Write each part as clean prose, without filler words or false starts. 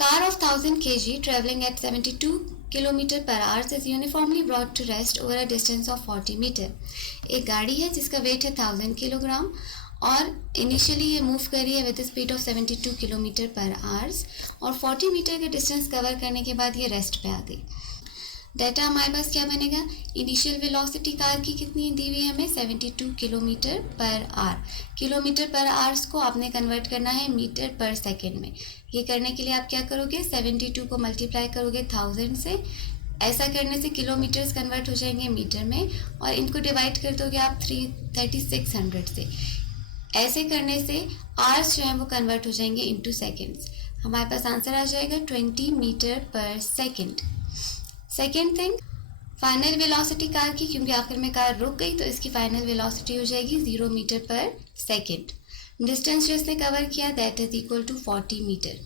car of 1000 kg traveling at 72 kilometre per hours is uniformly brought to rest over a distance of 40 metre. एक गाड़ी है जिसका wait है 1000 kilogram और initially ये मूव कर रही है with speed of 72 kilometre per hours और 40 मीटर के डिस्टेंस कवर करने के बाद ये रेस्ट पे आ गई। डाटा हमारे पास क्या बनेगा, इनिशियल वेलोसिटी कार की कितनी दी हुई है हमें 72 kilometre per hour. Kilometre per hours को आपने कन्वर्ट करना है मीटर पर सेकेंड में। ये करने के लिए आप क्या करोगे, 72 को मल्टीप्लाई करोगे 1000 से। ऐसा करने से किलोमीटर्स कन्वर्ट हो जाएंगे मीटर में और इनको डिवाइड कर दोगे आप 3600 से। ऐसे करने से आवर्स जो है वो कन्वर्ट हो जाएंगे इनटू सेकेंड्स। हमारे पास आंसर आ जाएगा 20 metre per second. Second thing, final velocity car की, क्योंकि आखिर में कार रुक गई तो इसकी फाइनल वेलोसिटी हो जाएगी 0 मीटर पर सेकेंड। डिस्टेंस जो इसने कवर किया that is equal to 40 metre.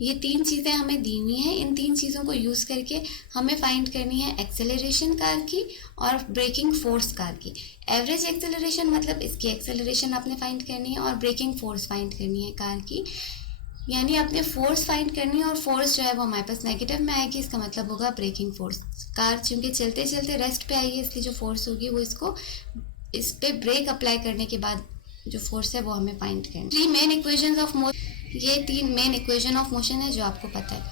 ये तीन चीज़ें हमें दी हुई हैं। इन तीन चीज़ों को यूज़ करके हमें फाइंड करनी है एक्सेलरेशन कार की और ब्रेकिंग फोर्स कार की। एवरेज एक्सेलरेशन मतलब इसकी एक्सेलरेशन आपने फाइंड करनी है और ब्रेकिंग फोर्स फाइंड करनी है कार की, यानी आपने फोर्स फाइंड करनी है और फोर्स जो है वो हमारे पास नेगेटिव में आएगी। इसका मतलब होगा ब्रेकिंग फोर्स। कार चूंकि चलते चलते रेस्ट पे आई है इसलिए जो फोर्स होगी वो इसको इस पे ब्रेक अप्लाई करने के बाद जो फोर्स है वो हमें फाइंड करना है। Three main equations of motion, ये तीन मेन इक्वेशन ऑफ मोशन है जो आपको पता है।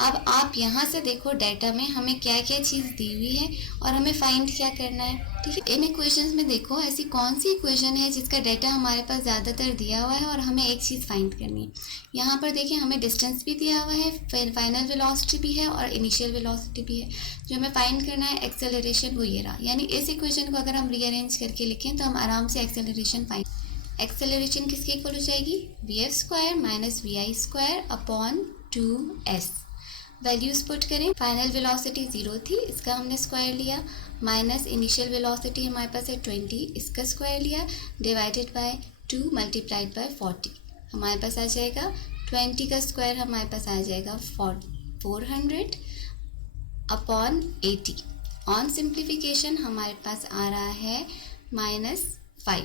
अब आप यहाँ से देखो डाटा में हमें क्या क्या चीज़ दी हुई है और हमें फाइंड क्या करना है, ठीक है। इन इक्वेशंस में देखो ऐसी कौन सी इक्वेशन है जिसका डाटा हमारे पास ज़्यादातर दिया हुआ है और हमें एक चीज़ फाइंड करनी है। यहाँ पर देखिए हमें डिस्टेंस भी दिया हुआ है, फाइनल वेलोसिटी भी है और इनिशियल वेलोसिटी भी है। जो हमें फाइंड करना है एक्सेलरेशन वो ये रहा, यानी इस इक्वेशन को अगर हम रीअरेंज करके लिखें तो हम आराम से एक्सेलरेशन फाइंड। एक्सेलरेशन किसके इक्वल हो जाएगी, V F square minus V I square upon 2s। Values put करें, फाइनल वेलोसिटी 0 थी, इसका हमने स्क्वायर लिया, माइनस इनिशियल वेलोसिटी हमारे पास है 20, इसका स्क्वायर लिया, डिवाइडेड बाय 2 मल्टीप्लाइड बाय 40। हमारे पास आ जाएगा 20 का स्क्वायर हमारे पास आ जाएगा 400 अपॉन 80। ऑन सिंप्लीफिकेशन हमारे पास आ रहा है -5,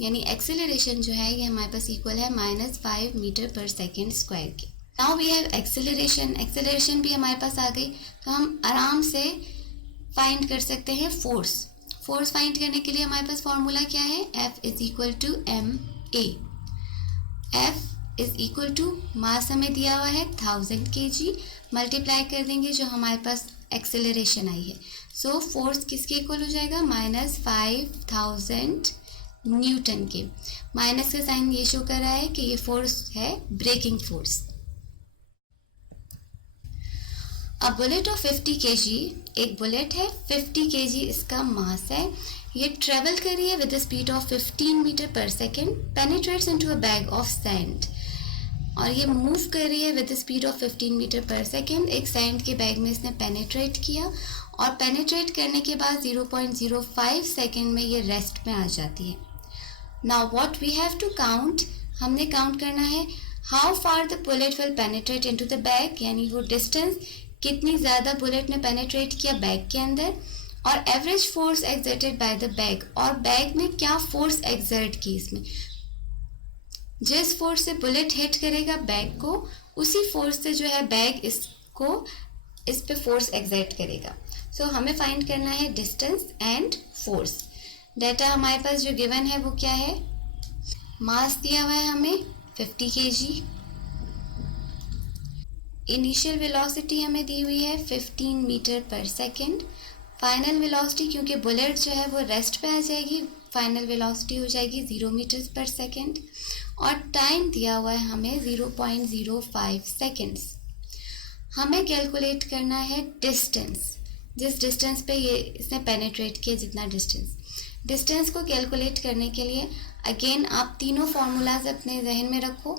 यानी एक्सेलरेशन जो है ये हमारे पास इक्वल है -5 मीटर पर सेकेंड स्क्वायर के। नाउ वी हैव एक्सेलरेशन भी हमारे पास आ गई तो हम आराम से फाइंड कर सकते हैं फोर्स फाइंड करने के लिए हमारे पास फॉर्मूला क्या है, F is equal to ma। F is equal to mass हमें दिया हुआ है 1000 kg, मल्टीप्लाई कर देंगे जो हमारे पास एक्सेलरेशन आई है। सो फोर्स किसके इक्वल हो जाएगा, -5000 न्यूटन के। माइनस का साइन ये शो कर रहा है कि ये फोर्स है braking force. A bullet of 50 kg, एक बुलेट है 50 kg इसका मास है। ये ट्रेवल कर रही है with the speed of 15 metre per second, penetrates into a bag of sand. और ये मूव कर रही है with the speed of 15 metre per second. एक सैंड के बैग में इसने पेनिट्रेट किया और पेनिट्रेट करने के बाद 0.05 सेकेंड में ये रेस्ट में आ जाती है। Now what we have to count, हमने काउंट करना है how far the bullet will penetrate into the bag, यानी वो डिस्टेंस कितनी ज़्यादा बुलेट ने पेनिट्रेट किया बैग के अंदर, और average force exerted by the bag, और बैग में क्या फोर्स एक्सर्ट की इसमें। जिस फोर्स से बुलेट हिट करेगा बैग को उसी फोर्स से जो है बैग इस पे फोर्स एक्सर्ट करेगा। सो हमें फाइंड करना है डिस्टेंस एंड फोर्स। डाटा हमारे पास जो गिवन है वो क्या है, मास दिया हुआ है हमें 50 kg, इनिशियल वेलोसिटी हमें दी हुई है 15 metre per second, final velocity क्योंकि बुलेट जो है वो रेस्ट पे आ जाएगी, फाइनल वेलोसिटी हो जाएगी 0 मीटर पर सेकेंड, और टाइम दिया हुआ है हमें 0.05 सेकेंड्स। हमें कैलकुलेट करना है डिस्टेंस, जिस डिस्टेंस पे ये इसने पेनिट्रेट किया जितना डिस्टेंस को कैलकुलेट करने के लिए अगेन आप तीनों फार्मूलाज अपने जहन में रखो।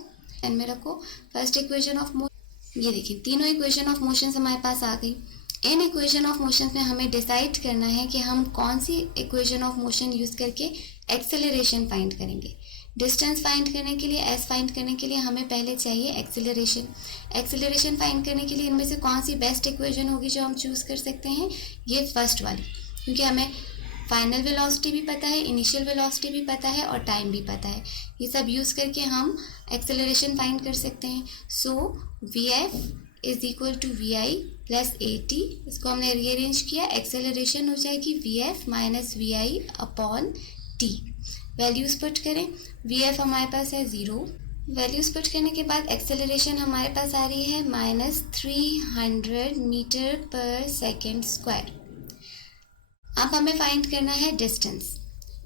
फर्स्ट इक्वेशन ऑफ मोशन, ये देखिए तीनों इक्वेशन ऑफ मोशन हमारे पास आ गई। इन इक्वेशन ऑफ मोशन में हमें डिसाइड करना है कि हम कौन सी इक्वेशन ऑफ मोशन यूज़ करके एक्सेलरेशन फाइंड करेंगे। डिस्टेंस फाइंड करने के लिए, एस फाइंड करने के लिए हमें पहले चाहिए एक्सेलरेशन फाइंड करने के लिए इनमें से कौन सी बेस्ट इक्वेशन होगी जो हम चूज़ कर सकते हैं, ये फर्स्ट वाली, क्योंकि हमें फाइनल वेलोसिटी भी पता है, इनिशियल वेलोसिटी भी पता है और टाइम भी पता है। ये सब यूज़ करके हम एक्सेलरेशन फाइंड कर सकते हैं। So v f is equal to v i plus a t, इसको हमने रीअरेंज किया, एक्सेलरेशन हो जाएगी v f minus v i upon t. Values put करें, वी एफ हमारे पास है 0, वैल्यूज़ पुट करने के बाद एक्सेलरेशन हमारे पास आ रही है -300 मीटर पर सेकेंड स्क्वायर। अब हमें फाइंड करना है डिस्टेंस।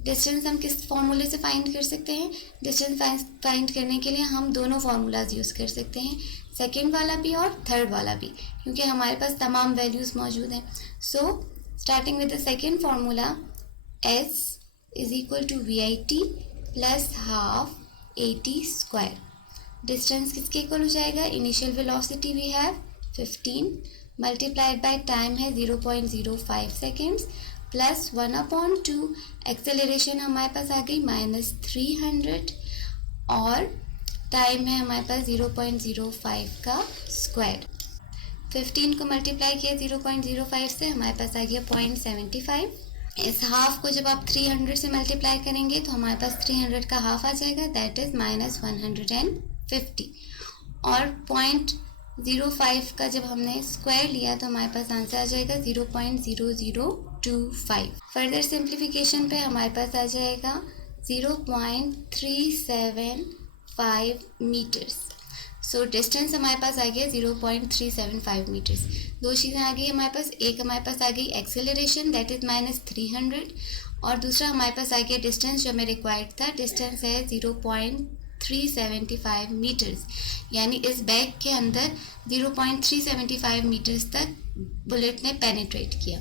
डिस्टेंस हम किस फॉर्मूले से फाइंड कर सकते हैं? डिस्टेंस फाइंड करने के लिए हम दोनों फार्मूलाज यूज़ कर सकते हैं, सेकेंड वाला भी और थर्ड वाला भी, क्योंकि हमारे पास तमाम वैल्यूज़ मौजूद हैं। So starting with the second formula, s is equal to v i t plus half a t square. Distance किसके इक्वल हो जाएगा? Initial velocity we have 15 multiplied by time है 0.05 सेकेंड्स प्लस 1/2, एक्सेलरेशन हमारे पास आ गई -300 और time है हमारे पास 0.05 का स्क्वायर। 15 को मल्टीप्लाई किया 0.05 से, हमारे पास आ गया 0.75। इस हाफ को जब आप 300 से मल्टीप्लाई करेंगे तो हमारे पास 300 का हाफ आ जाएगा, दैट इज़ -150। और 0.05 का जब हमने स्क्वायर लिया तो हमारे पास आंसर आ जाएगा 0.0025। फर्दर सिंप्लीफिकेशन पे हमारे पास आ जाएगा 0.375 मीटर्स। सो डिस्टेंस हमारे पास आ गया 0.375 मीटर्स। दो चीज़ें आ गई हमारे पास, एक हमारे पास आ गई एक्सेलरेशन दैट इज़ -300 और दूसरा हमारे पास आ गया डिस्टेंस जो हमें रिक्वायर्ड था, डिस्टेंस है 0.375 मीटर्स। यानी इस बैग के अंदर 0.375 मीटर्स तक बुलेट ने पेनिट्रेट किया।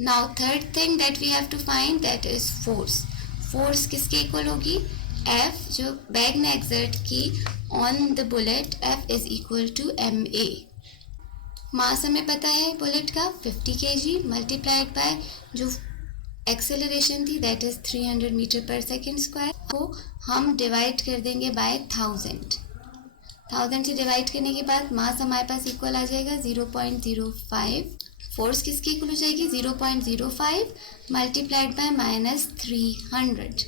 Now third thing that we have to find that is force. Force किसके इक्वल होगी? F जो बैग ने एक्सर्ट की on the bullet, F is equal to ma। Mass हमें पता है बुलेट का 50 kg मल्टीप्लाइड बाय जो एक्सेलरेशन थी that is 300 metre per second square, को हम डिवाइड कर देंगे बाय 1000 से डिवाइड करने के बाद मास हमारे पास इक्वल आ जाएगा 0.05। फोर्स किसकी इक्वल हो जाएगी? 0.05 मल्टीप्लाइड बाय -300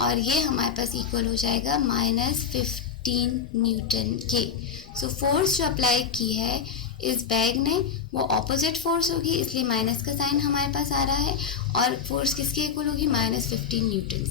और ये हमारे पास इक्वल हो जाएगा -15 न्यूटन के। सो फोर्स जो अप्लाई की है इस बैग ने वो ऑपोजिट फोर्स होगी, इसलिए माइनस का साइन हमारे पास आ रहा है और फोर्स किसके इक्वल होगी? -15 न्यूटन।